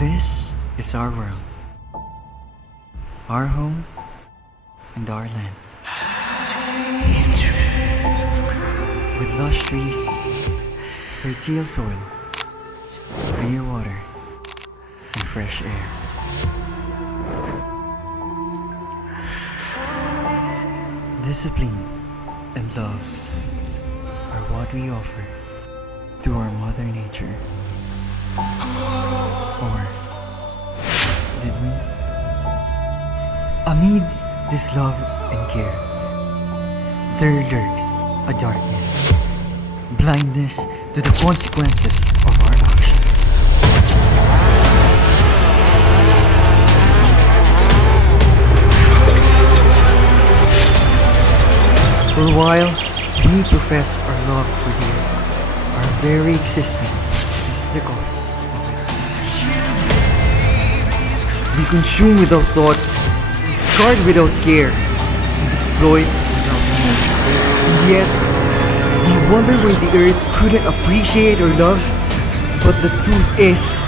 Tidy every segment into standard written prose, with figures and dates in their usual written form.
This is our world, our home, and our land. With lush trees, fertile soil, clear water, and fresh air. Discipline and love are what we offer to our Mother Nature. Or did we? Amidst this love and care, there lurks a darkness, blindness to the consequences of our actions. For a while, we profess our love for the earth. Our very existence is the cause of its life. We consume without thought, discard without care, and exploit without remorse. And yet, we wonder why the earth couldn't appreciate our love. But the truth is,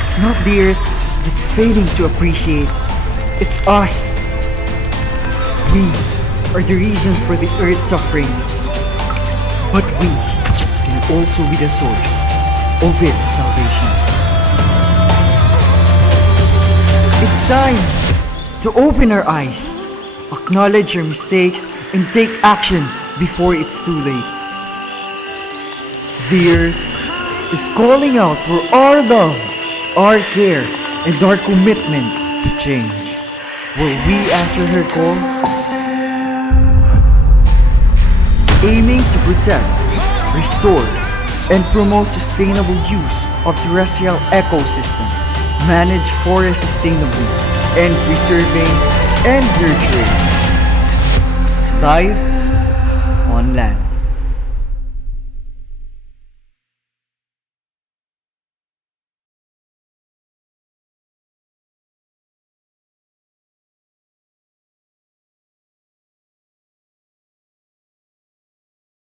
it's not the earth that's failing to appreciate. It's us. We are the reason for the earth's suffering. But we can also be the source of its salvation. It's time to open our eyes, acknowledge our mistakes, and take action before it's too late. The earth is calling out for our love, our care, and our commitment to change. Will we answer her call? Aiming to protect, restore, and promote sustainable use of terrestrial ecosystem, manage forests sustainably, and preserving and nurturing life on land.